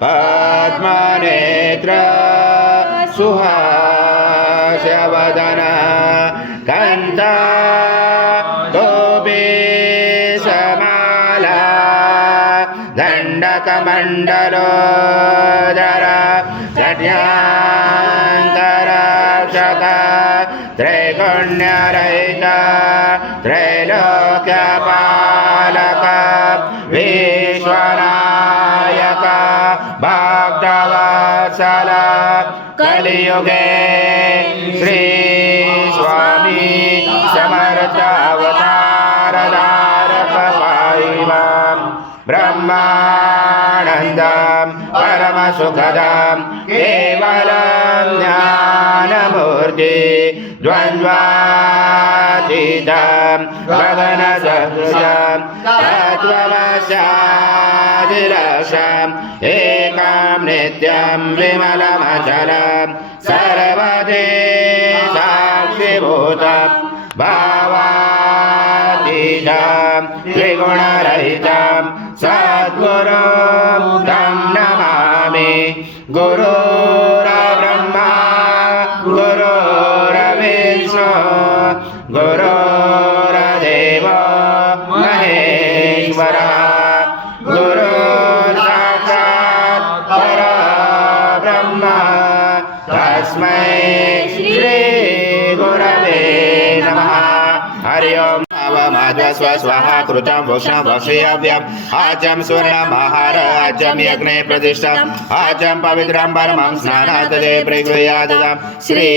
पद्मनेत्र सुहास्यवदन कान्ता गोपीशमाला दण्डकमण्डलोदर जड्यान्तरक्षक त्रैगुण्यरहित त्रैलोक्यपालक विश्वनायक भक्तवत्सल कलियुगे श्री स्वामी समर्थ अवतारधारक पाहिवाम् ब्रह्मानन्दं परमसुखदं केवलं ज्ञानमूर्ति द्वन्द्वातीतं गगनसदृशं तत्त्वमस्यादिरसम् एकं नित्यं विमलमचलं सर्वदे साक्षिभूतं भावातीतं त्रिगुणरहितं सद्गुरुं तं नमामि। गुरुर्ब्रह्मा गुरुर्विष्णु गुरुर्देवो महेश्वरः गुरुर्साक्षात् परब्रह्म तस्मै श्री गुरवे नमः। हरि ओम्। माध्वस्व स्वाहा कृतं भूषणं भक्षयव्यम् आजं स्वर्णमहार आजं यज्ञे प्रतिष्ठम् आजं पवित्रं परमं स्नानादे प्रगृह्यादम्। श्री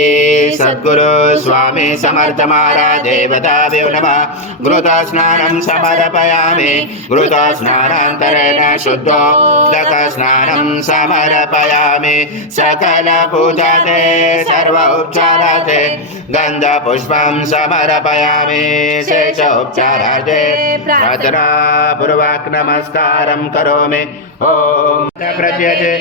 सद्गुरु स्वामी समर्थ महाराज देवताभ्यो नमः। घृतस्नानं समर्पयामि घृतस्नानान्तरेण शुद्धोदकस्नानं समर्पयामि। सकल पूजाते सर्व उपचाराते गन्धपुष्पं समर्पयामि। उपचारार्थे प्रार्थना पूर्वक नमस्कारं करोमि। ओम प्रत्यते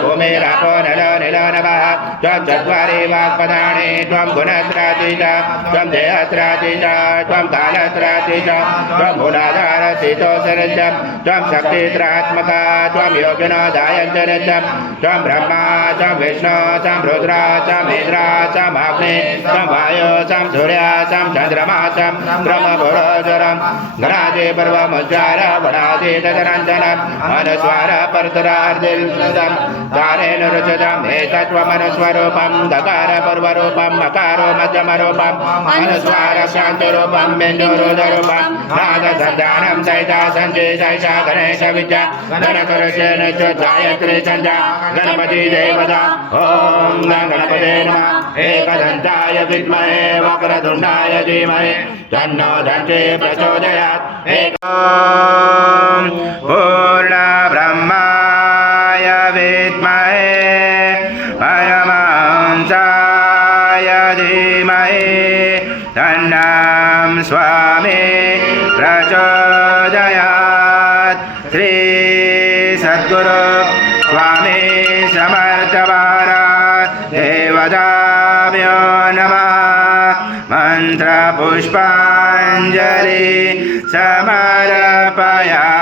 भूमिरापो नलो निलो नमः। त्वं चत्वारि वाक्पदानि त्वं गुणत्रातीत त्वं देहत्रातीत त्वं कालत्रातीत त्वं मूलाधारस्थितो नित्यं त्वं शक्तित्रात्मक त्वं योगिनो दायन्त नित्यं त्वं ब्रह्मा त्वं विष्णु त्वं रुद्र त्वं इन्द्र त्वं अग्नि त्वं वायु त्वं सूर्य त्वं चन्द्रमा त्वं ब्रह्मपुरोचरं गणादि पर्वमुच्चार वनादि तदनन्दनम् अनुस्वार परतरार्दिल्सदं कारेण रुचितं एतत्त्वमनुस्वरूपं दकार पूर्वरूपं मकारो मध्यमरूपं अनुस्वार शान्तरूपं बिन्दुरुदरूपं नादसन्धानं सहिता सञ्जय सहिता गणेश विद्या गणकरुषेण च गायत्री चन्द्र गणपति देवता। ॐ गणपते नमः। एकदन्ताय विद्महे वक्रतुण्डाय धीमहि तन्नो दन्ति प्रचोदयात्। पूर्णब्रह्माय विद्महे परमहंसाय धीमहि तन्नं स्वामी प्रचोदयात्। श्री सद्गुरु स्वामी समर्थ महाराज देवताभ्यो नमः। मंत्र पुष्पांजलि समर्पयामि।